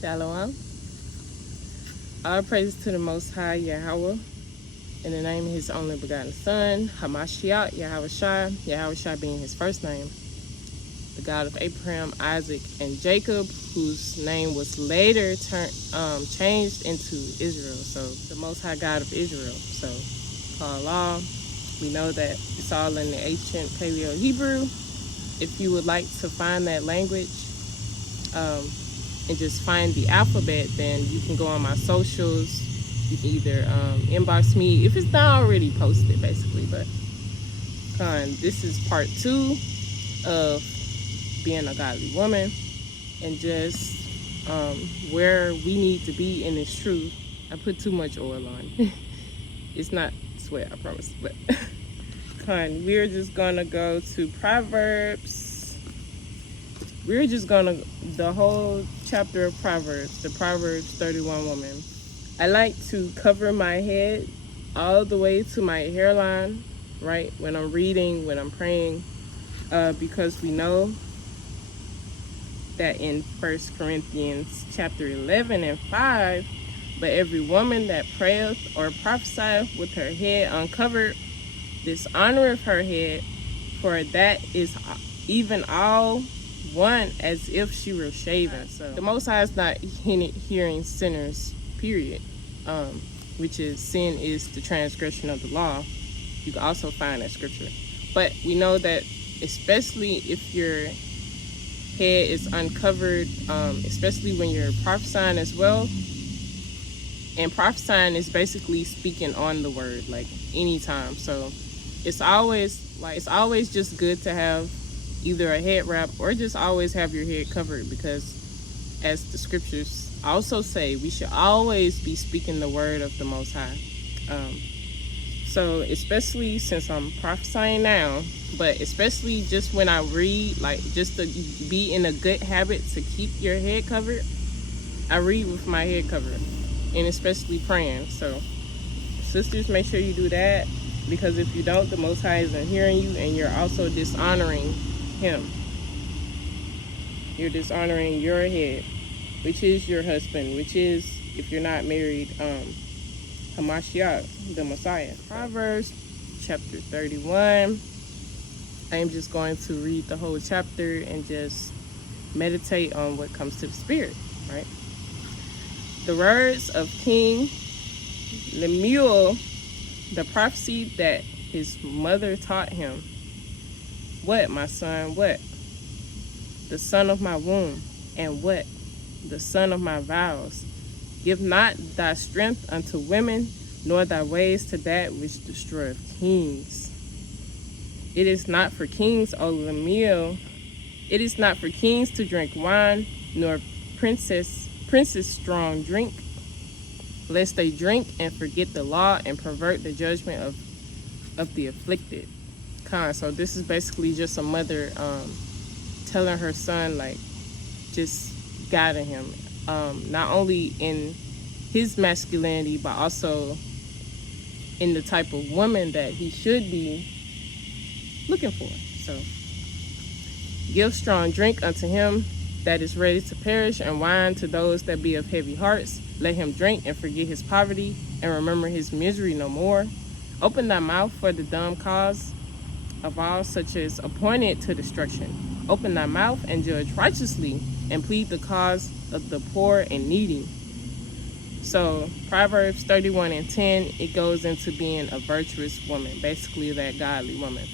Shalom. All praise to the Most High Yahweh, in the name of His only begotten Son, Hamashiach, Yahushua being His first name, the God of Abraham, Isaac, and Jacob, whose name was later changed into Israel. So the Most High God of Israel. So Allah, we know that it's all in the ancient Paleo Hebrew. If you would like to find that language, and just find the alphabet, then you can go on my socials. You can either inbox me if it's not already posted, basically. But this is part 2 of being a godly woman, and just where we need to be in this truth. I put too much oil on. It's not sweat, I promise. But we're just gonna go to Proverbs. We're just gonna, the whole chapter of Proverbs, the Proverbs 31 woman. I like to cover my head all the way to my hairline, right? When I'm reading, when I'm praying, because we know that in 1 Corinthians chapter 11 and 5, but every woman that prayeth or prophesieth with her head uncovered dishonoreth her head, for that is even all one as if she were shaven. So the Most High is not hearing sinners, period. Which is, sin is the transgression of the law. You can also find that scripture. But we know that especially if your head is uncovered, especially when you're prophesying as well. And prophesying is basically speaking on the word, like anytime. So it's always just good to have either a head wrap or just always have your head covered, because as the scriptures also say, we should always be speaking the word of the Most High. So especially since I'm prophesying now, but especially just when I read, like just to be in a good habit to keep your head covered, I read with my head covered, and especially praying. So sisters, make sure you do that, because if you don't, the Most High isn't hearing you, and you're also dishonoring Him. You're dishonoring your head, which is your husband, which is, if you're not married, Hamashiach, the Messiah. Proverbs chapter 31. I am just going to read the whole chapter and just meditate on what comes to the spirit, right? The words of King Lemuel, the prophecy that his mother taught him. What, my son, what? The son of my womb, and what? The son of my vows. Give not thy strength unto women, nor thy ways to that which destroyeth kings. It is not for kings, O Lemuel. It is not for kings to drink wine, nor princes strong drink, lest they drink and forget the law and pervert the judgment of the afflicted. So this is basically just a mother telling her son, like, just guiding him, not only in his masculinity, but also in the type of woman that he should be looking for. So, give strong drink unto him that is ready to perish, and wine to those that be of heavy hearts. Let him drink and forget his poverty, and remember his misery no more. Open thy mouth for the dumb cause of all such as appointed to destruction. Open thy mouth and judge righteously, and plead the cause of the poor and needy. So Proverbs 31 and 10, it goes into being a virtuous woman, basically that godly woman.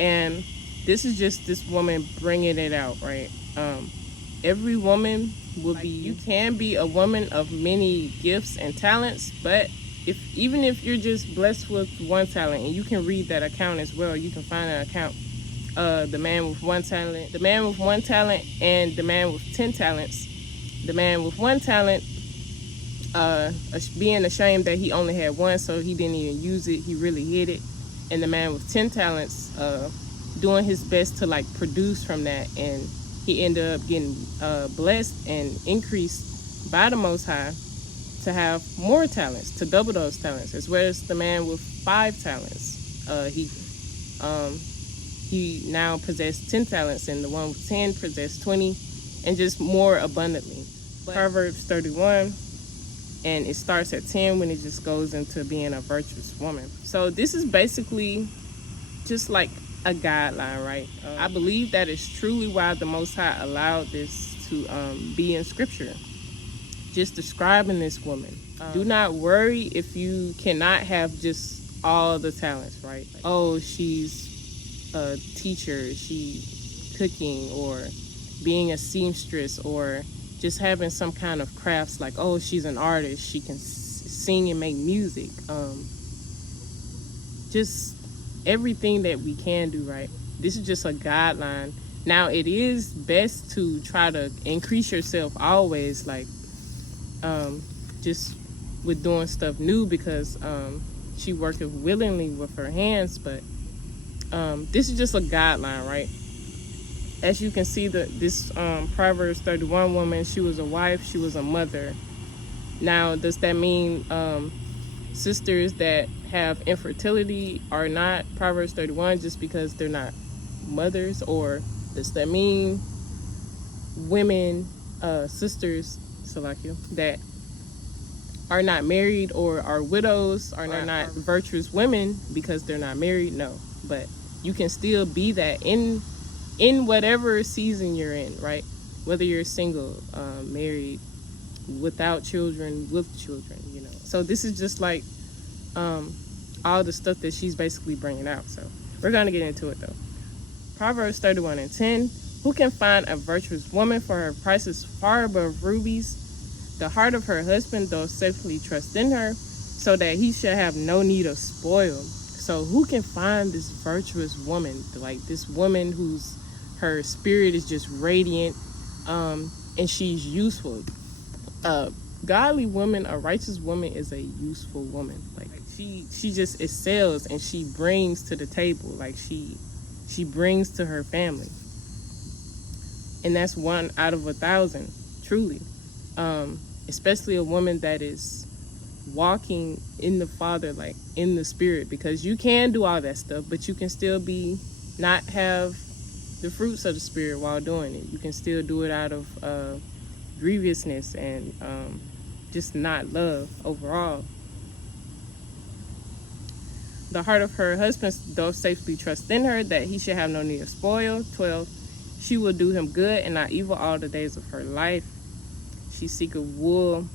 And this is just this woman bringing it out, right? Every woman will be, you can be a woman of many gifts and talents, but even if you're just blessed with one talent, and you can read that account as well, you can find an account, the man with one talent, and the man with 10 talents. The man with one talent, being ashamed that he only had one, so he didn't even use it, he really hid it. And the man with 10 talents, doing his best to like produce from that, and he ended up getting blessed and increased by the Most High to have more talents, to double those talents, as well as the man with 5 talents. He now possessed 10 talents, and the one with 10 possessed 20, and just more abundantly. Proverbs 31, and it starts at 10 when it just goes into being a virtuous woman. So this is basically just like a guideline, right? I believe that is truly why the Most High allowed this to be in Scripture, just describing this woman. Do not worry if you cannot have just all the talents, right? Like, oh, she's a teacher, she cooking, or being a seamstress, or just having some kind of crafts, like, oh, she's an artist, she can sing and make music. Just everything that we can do, right? This is just a guideline. Now, it is best to try to increase yourself always, like, just with doing stuff new, because she worketh willingly with her hands. But this is just a guideline, right? As you can see, this Proverbs 31 woman, she was a wife, she was a mother. Now, does that mean sisters that have infertility are not Proverbs 31 just because they're not mothers? Or does that mean women, sisters, Salakia, that are not married or are widows are not virtuous women because they're not married? No, but you can still be that in whatever season you're in, right? Whether you're single, married, without children, with children, you know. So this is just like all the stuff that she's basically bringing out. So we're going to get into it, though. Proverbs 31 and 10. Who can find a virtuous woman? For her price is far above rubies. The heart of her husband doth safely trust in her, so that he shall have no need of spoil. So who can find this virtuous woman? Like this woman whose her spirit is just radiant, and she's useful. Godly woman, a righteous woman, is a useful woman. Like she just excels, and she brings to the table. Like she brings to her family, and that's 1 out of 1,000, truly. Especially a woman that is walking in the Father, like in the Spirit, because you can do all that stuff, but you can still not have the fruits of the Spirit while doing it. You can still do it out of grievousness and just not love overall. The heart of her husband doth safely trust in her, that he should have no need of spoil. 12. She will do him good and not evil all the days of her life. She seeketh wool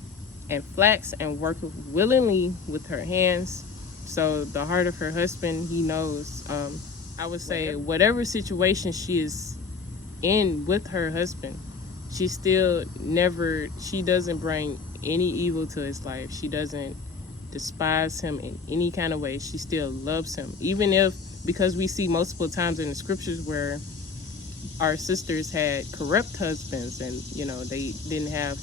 and flax and worketh willingly with her hands. So the heart of her husband, he knows. I would say whatever situation she is in with her husband, she doesn't bring any evil to his life. She doesn't despise him in any kind of way. She still loves him. Even if, because we see multiple times in the scriptures where our sisters had corrupt husbands, and you know they just didn't have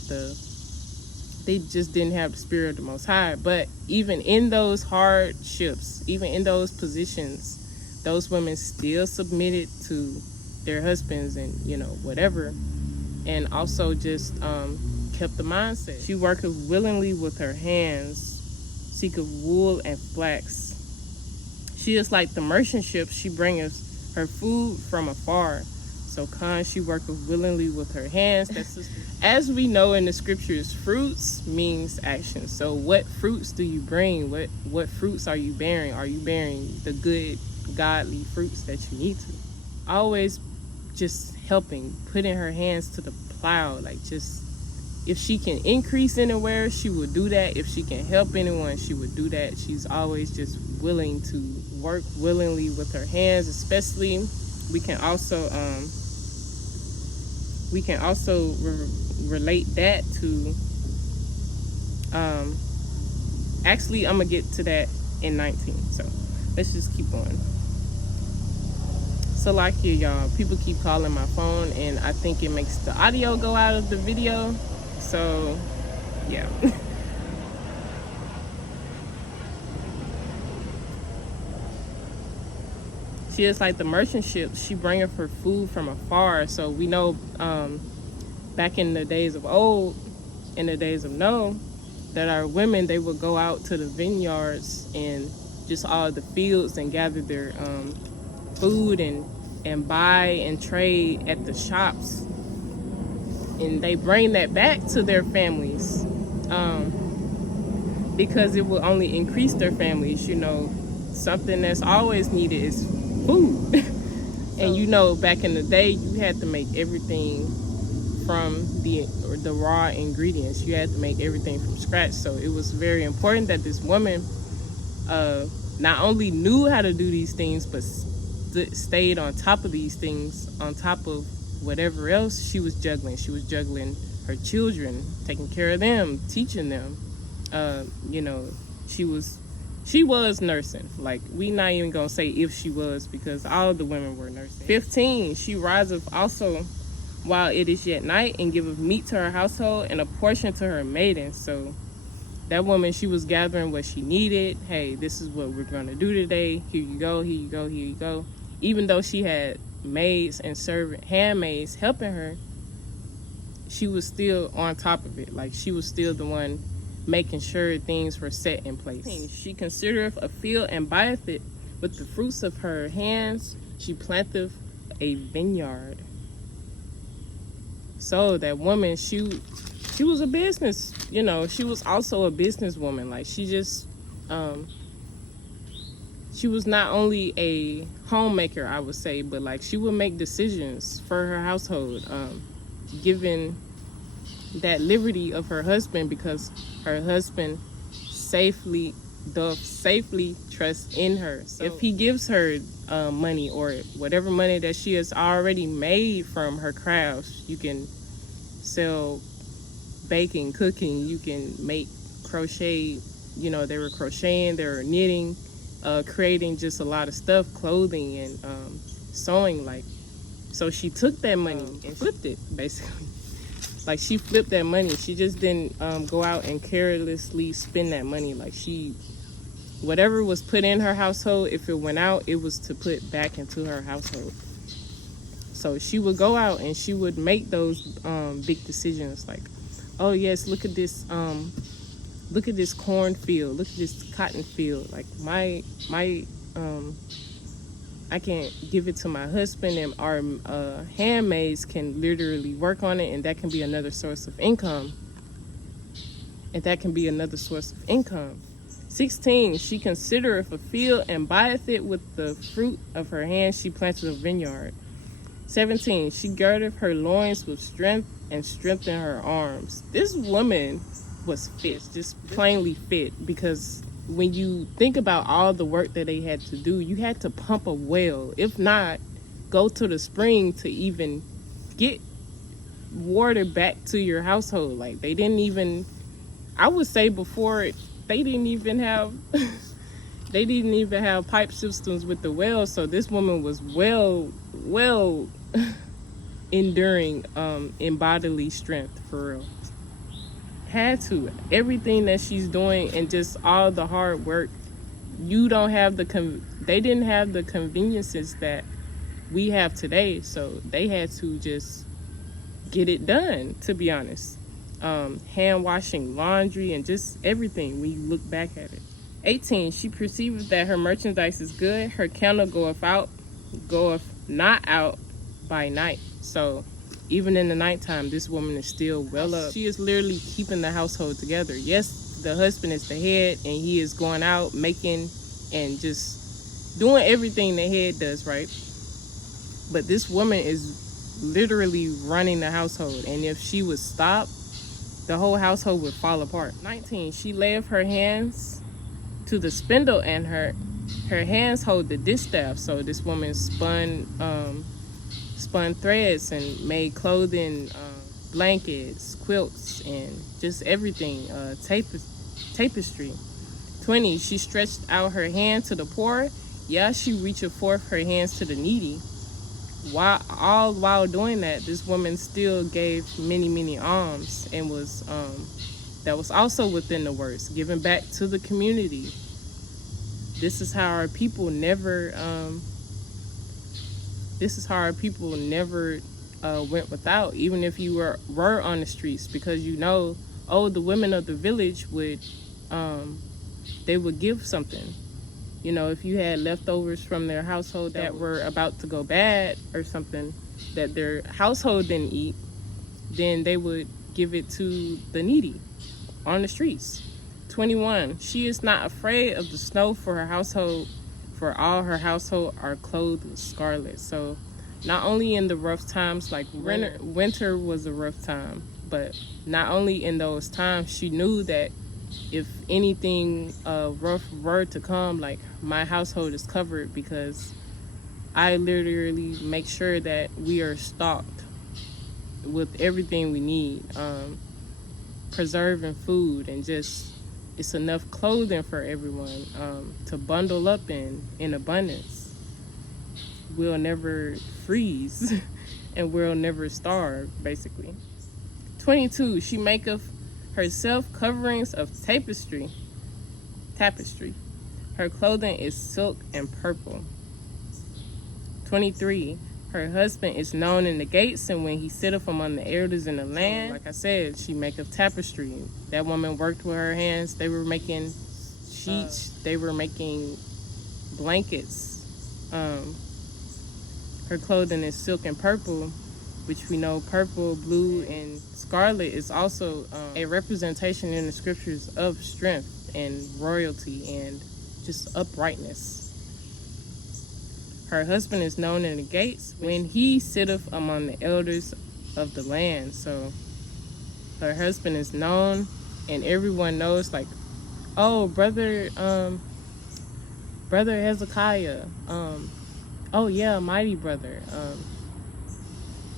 the spirit of the Most High. But even in those hardships, even in those positions, those women still submitted to their husbands, and you know, whatever, and also just kept the mindset. She worketh willingly with her hands, seeketh wool and flax. She is like the merchant ship, she bringeth her food from afar. So she worketh willingly with her hands. As we know in the scriptures, fruits means action. So what fruits do you bring? What fruits are you bearing? Are you bearing the good, godly fruits that you need to? Always just helping, putting her hands to the plow. Like, just, if she can increase anywhere, she will do that. If she can help anyone, she would do that. She's always just willing to work willingly with her hands. Especially, we can also relate that to actually, I'm gonna get to that in 19. So let's just keep going. So like here, y'all, people keep calling my phone, and I think it makes the audio go out of the video. So yeah. She is like the merchant ship, she bringeth her food from afar. So we know back in the days of old, in the days of Noah, that our women, they would go out to the vineyards and just all the fields and gather their food and buy and trade at the shops. and they bring that back to their families, because it will only increase their families. Something that's always needed is food. And back in the day, you had to make everything from the raw ingredients. You had to make everything from scratch. So it was very important that this woman not only knew how to do these things, but stayed on top of these things, on top of whatever else she was juggling. She was juggling her children, taking care of them, teaching them. She was nursing. Like, we not even gonna say if she was, because all of the women were nursing. 15, she riseth also while it is yet night, and giveth meat to her household and a portion to her maidens. So that woman, she was gathering what she needed. Hey, this is what we're gonna do today. Here you go, here you go, here you go. Even though she had maids and handmaids helping her, she was still on top of it. Like, she was still the one making sure things were set in place. She considereth a field and buyeth it with the fruits of her hands. She planteth a vineyard. So that woman, she was a business, she was also a businesswoman. Like, she just, she was not only a homemaker, I would say, but like, she would make decisions for her household, given that liberty of her husband, because her husband doth safely trust in her. So if he gives her money, or whatever money that she has already made from her crafts, you can sell baking, cooking, you can make crochet. They were crocheting, they were knitting, creating just a lot of stuff, clothing and sewing. Like, so she took that money and flipped it, basically. Like, she flipped that money. She just didn't go out and carelessly spend that money. Like, whatever was put in her household, if it went out, it was to put back into her household. So she would go out and she would make those big decisions. Like, oh yes, look at this cornfield, look at this cotton field. Like, I can give it to my husband, and our handmaids can literally work on it, and that can be another source of income. 16, she considereth a field and buyeth it with the fruit of her hands. She planted a vineyard. 17, she girdeth her loins with strength and strengthened her arms. This woman was fit, just plainly fit, because when you think about all the work that they had to do, you had to pump a well. If not, go to the spring to even get water back to your household. Like, they didn't even, I would say before, they didn't even have pipe systems with the well. So this woman was well enduring in bodily strength, for real. Had to. Everything that she's doing and just all the hard work, they didn't have the conveniences that we have today, so they had to just get it done, to be honest. Hand washing, laundry, and just everything when you look back at it. 18, she perceiveth that her merchandise is good, her counter goeth not out by night. So even in the nighttime, this woman is still well up. She is literally keeping the household together. Yes, the husband is the head, and he is going out making and just doing everything the head does, right? But this woman is literally running the household, and if she would stop, the whole household would fall apart. 19, she layeth her hands to the spindle, and her hands hold the distaff. So this woman spun threads and made clothing, blankets, quilts, and just everything, tapestry. 20, she stretched out her hand to the poor. Yeah, she reached forth her hands to the needy. While doing that, this woman still gave many alms, and was that was also within the words, giving back to the community. This is how our people never went without, even if you were on the streets, because the women of the village would they would give something. If you had leftovers from their household that were about to go bad or something that their household didn't eat, then they would give it to the needy on the streets. 21, she is not afraid of the snow for her household, for all her household are clothed with scarlet. So not only in the rough times, like winter was a rough time, but not only in those times, she knew that if anything rough were to come, like, my household is covered, because I literally make sure that we are stocked with everything we need, preserving food, and just it's enough clothing for everyone to bundle up in abundance. We'll never freeze and we'll never starve, basically. 22, she maketh herself coverings of tapestry. Her clothing is silk and purple. 23, her husband is known in the gates, and when he sitteth among the elders in the land. Like I said, she maketh tapestry. That woman worked with her hands. They were making sheets. They were making blankets. Her clothing is silk and purple, which we know purple, blue, and scarlet is also a representation in the scriptures of strength and royalty and just uprightness. Her husband is known in the gates when he sitteth among the elders of the land. So her husband is known, and everyone knows, like, oh, brother Hezekiah, oh yeah, mighty brother.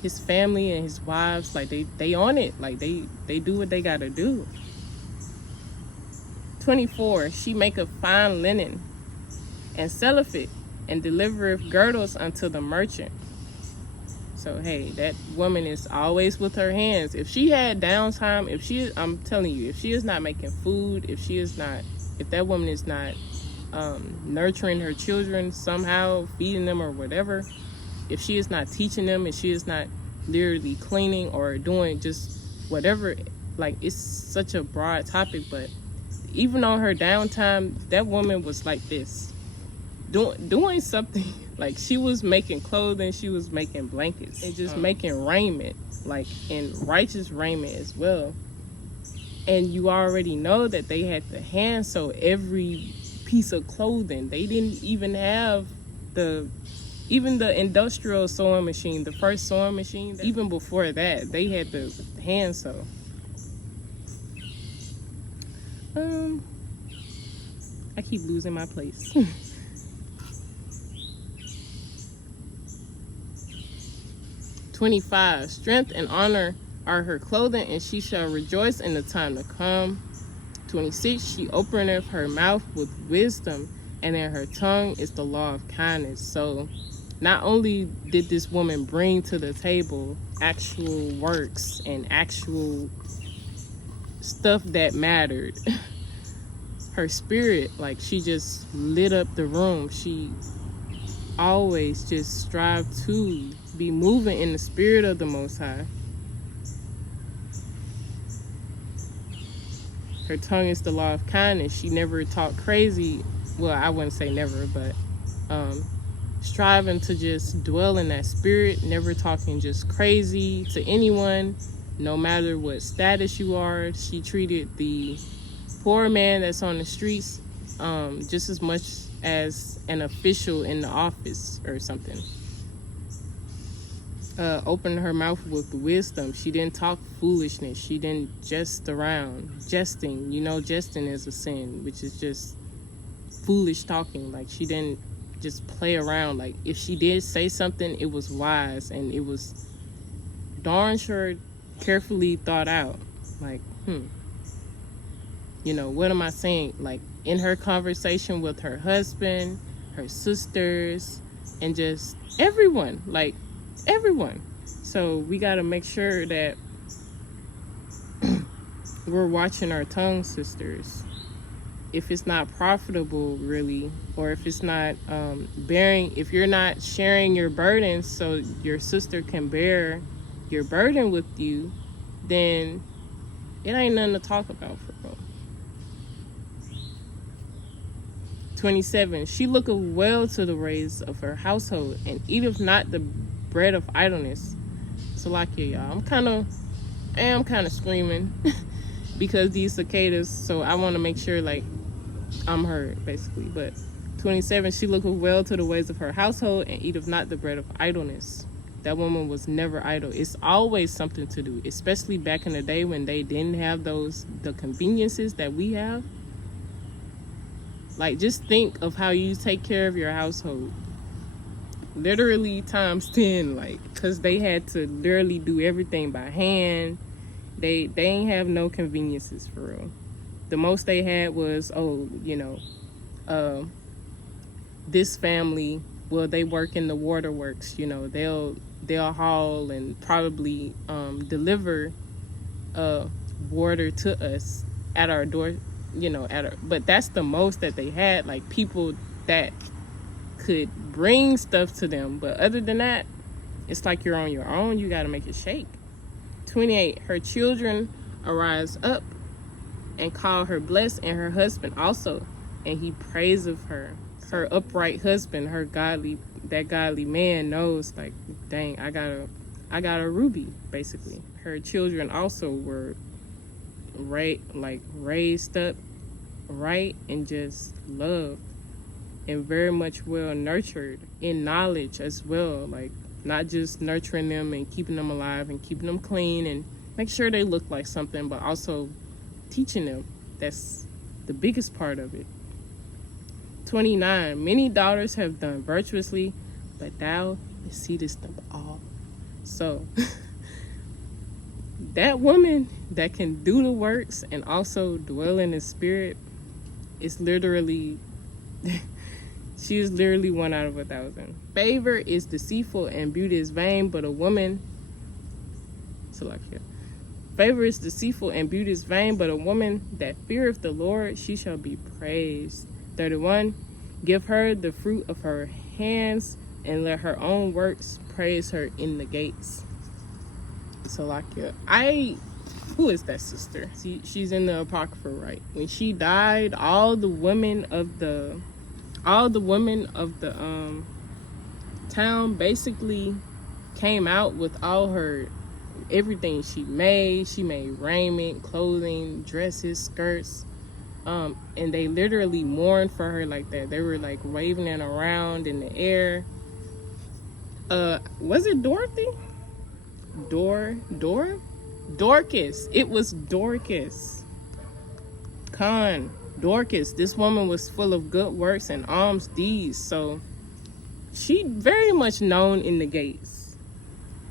His family and his wives, like, they on it, like they do what they gotta do. 24, she maketh fine linen and selleth it, and delivereth girdles unto the merchant. So hey, that woman is always with her hands. If she had downtime, I'm telling you, if she is not making food, if that woman is not nurturing her children somehow, feeding them or whatever, if she is not teaching them, if she is not literally cleaning or doing just whatever, like, it's such a broad topic, but even on her downtime, that woman was like this, doing something. Like, she was making clothing, she was making blankets, and just making raiment, like, in righteous raiment as well. And you already know that they had to hand sew every piece of clothing. They didn't even have even the industrial sewing machine, the first sewing machine. Even before that, they had to hand sew. I keep losing my place. 25, strength and honor are her clothing, and she shall rejoice in the time to come. 26, she openeth her mouth with wisdom, and in her tongue is the law of kindness. So not only did this woman bring to the table actual works and actual stuff that mattered, her spirit, like, she just lit up the room. She always just strived to be moving in the spirit of the Most High. Her tongue is the law of kindness. She never talked crazy. Well, I wouldn't say never, but striving to just dwell in that spirit, never talking just crazy to anyone, no matter what status you are. She treated the poor man that's on the streets just as much as an official in the office or something. Opened her mouth with wisdom. She didn't talk foolishness. She didn't jest around. Jesting, jesting is a sin, which is just foolish talking. Like, she didn't just play around. Like, if she did say something, it was wise, and it was darn sure carefully thought out. Like, what am I saying? Like, in her conversation with her husband, her sisters, and just everyone, like, everyone. So we got to make sure that we're watching our tongue, sisters. If it's not profitable, really, or if it's not if you're not sharing your burdens so your sister can bear your burden with you, then it ain't nothing to talk about, for real. 27, she looketh well to the ways of her household, and eateth not the bread of idleness. Salakia, y'all. I'm kind of I am kind of screaming because these cicadas, so I want to make sure like I'm heard basically. But 27, she looketh well to the ways of her household and eateth not the bread of idleness. That woman was never idle. It's always something to do, especially back in the day when they didn't have the conveniences that we have. Like, just think of how you take care of your household. Literally times 10, like, because they had to literally do everything by hand. They ain't have no conveniences for real. The most they had was, this family, well, they work in the waterworks, they'll haul and probably deliver water to us at our door, but that's the most that they had, like people that could bring stuff to them. But other than that, it's like you're on your own. You got to make it shake. 28, her children arise up and call her blessed, and her husband also, and he prays of her. Her upright husband, that godly man knows, like, dang, I got a ruby, basically. Her children also were raised up right and just loved and very much well nurtured in knowledge as well, like not just nurturing them and keeping them alive and keeping them clean and make sure they look like something, but also teaching them. That's the biggest part of it. 29, many daughters have done virtuously, but thou exceedest them all. So that woman that can do the works and also dwell in the spirit is literally she is literally 1 out of 1,000. Favor is deceitful and beauty is vain, but a woman favor is deceitful and beauty is vain, but a woman that feareth the Lord, she shall be praised. 31, give her the fruit of her hands and let her own works praise her in the gates. Salakia. Who is that sister? She's in the Apocrypha, right? When she died, all the women of the town basically came out with all her everything she made. She made raiment, clothing, dresses, skirts, and they literally mourned for her like that. They were like waving it around in the air. Was it Dorothy? Dorcas. It was Dorcas. Dorcas. This woman was full of good works and alms deeds, so she very much known in the gates.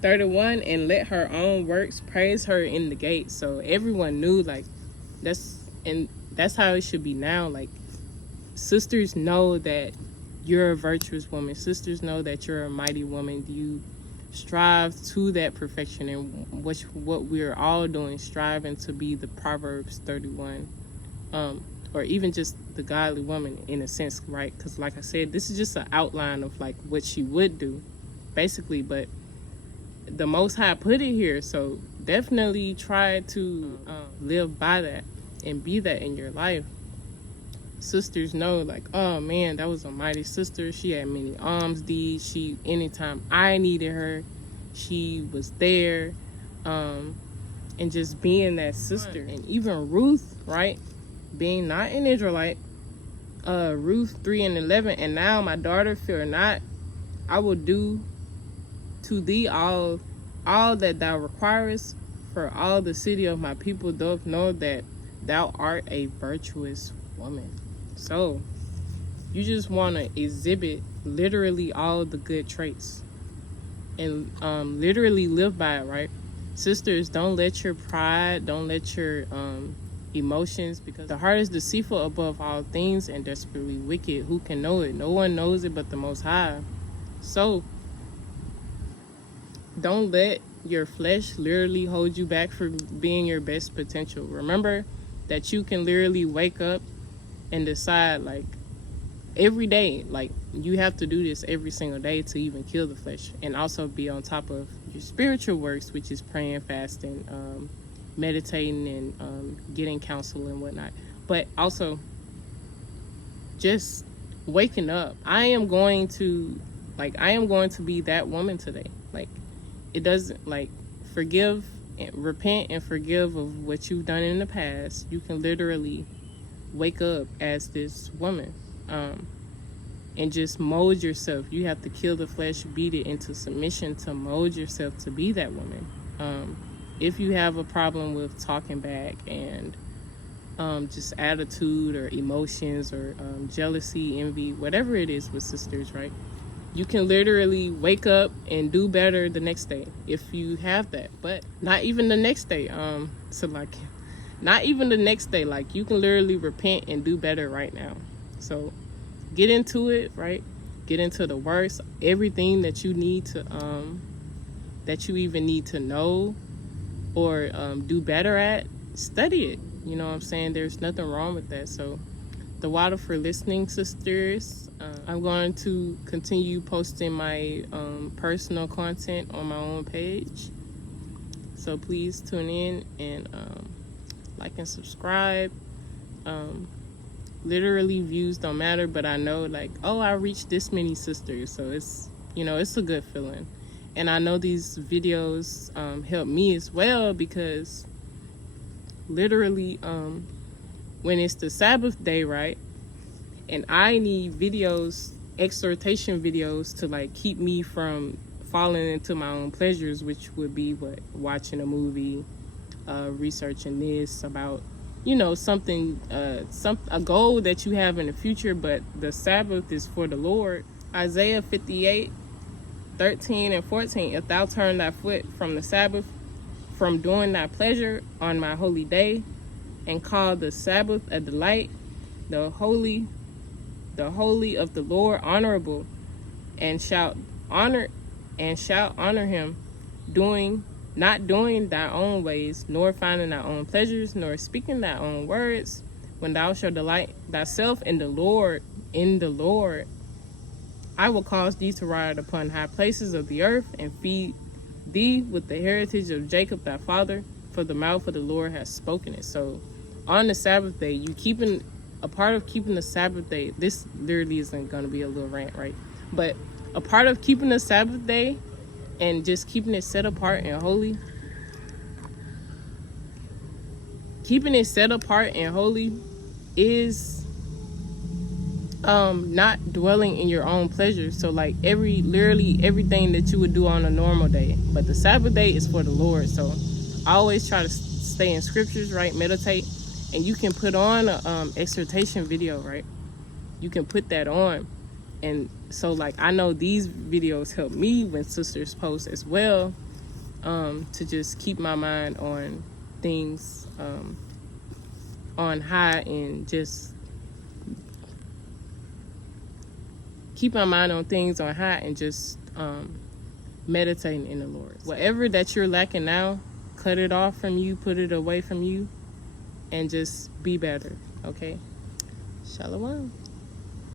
31, and let her own works praise her in the gates. So everyone knew, like, that's how it should be now. Like, sisters know that you're a virtuous woman. Sisters know that you're a mighty woman. You strive to that perfection, and what we're all doing, striving to be the Proverbs 31, or even just the godly woman in a sense, right? Because like I said, this is just an outline of like what she would do, basically. But the Most High put it here, so definitely try to live by that and be that in your life. Sisters know, like, oh man, that was a mighty sister. She had many alms deeds. Anytime I needed her, she was there. And just being that sister. And even Ruth, right, being not an Israelite, Ruth 3:11, and now my daughter, fear not, I will do to thee all that thou requirest, for all the city of my people doth know that thou art a virtuous woman. So you just want to exhibit literally all the good traits and literally live by it, right? Sisters, don't let your pride, don't let your emotions, because the heart is deceitful above all things and desperately wicked. Who can know it? No one knows it but the Most High. So don't let your flesh literally hold you back from being your best potential. Remember that you can literally wake up and decide, like, every day, like, you have to do this every single day to even kill the flesh, and also be on top of your spiritual works, which is praying, fasting, meditating, and getting counsel and whatnot. But also just waking up. I am going to be that woman today. Like, it doesn't, like, forgive and repent and forgive of what you've done in the past, you can literally wake up as this woman, and just mold yourself. You have to kill the flesh, beat it into submission to mold yourself to be that woman. If you have a problem with talking back and just attitude or emotions or jealousy, envy, whatever it is with sisters, right? You can literally wake up and do better the next day if you have that. But not even the next day. Not even the next day. Like, you can literally repent and do better right now. So get into it, right? Get into the works, everything that you need to, that you even need to know or do better at. Study it. You know what I'm saying? There's nothing wrong with that. So the water for listening, sisters. I'm going to continue posting my personal content on my own page. So please tune in and like and subscribe. Literally views don't matter, but I know, like, oh, I reached this many sisters. So it's, you know, it's a good feeling. And I know these videos help me as well, because literally when it's the Sabbath day, right? And I need videos, exhortation videos, to like keep me from falling into my own pleasures, which would be what? Watching a movie, researching this about, you know, something, a goal that you have in the future, but the Sabbath is for the Lord. Isaiah 58:13 and 14. If thou turn thy foot from the Sabbath, from doing thy pleasure on my holy day, and call the Sabbath a delight, the holy of the Lord honorable, and shalt honor him, not doing thy own ways, nor finding thy own pleasures, nor speaking thy own words, when thou shalt delight thyself in the Lord, I will cause thee to ride upon high places of the earth, and feed thee with the heritage of Jacob thy father, for the mouth of the Lord has spoken it. So on the Sabbath day, a part of keeping the Sabbath day, this literally isn't going to be a little rant, right? But a part of keeping the Sabbath day and just keeping it set apart and holy, is not dwelling in your own pleasure. So like literally everything that you would do on a normal day, but the Sabbath day is for the Lord. So I always try to stay in scriptures, right? Meditate. And you can put on a exhortation video, right? You can put that on. And so like, I know these videos help me when sisters post as well, to just keep my mind on things on high, and just keep my mind on things on high, and just meditating in the Lord. Whatever that you're lacking now, cut it off from you, put it away from you, and just be better, okay? Shalom.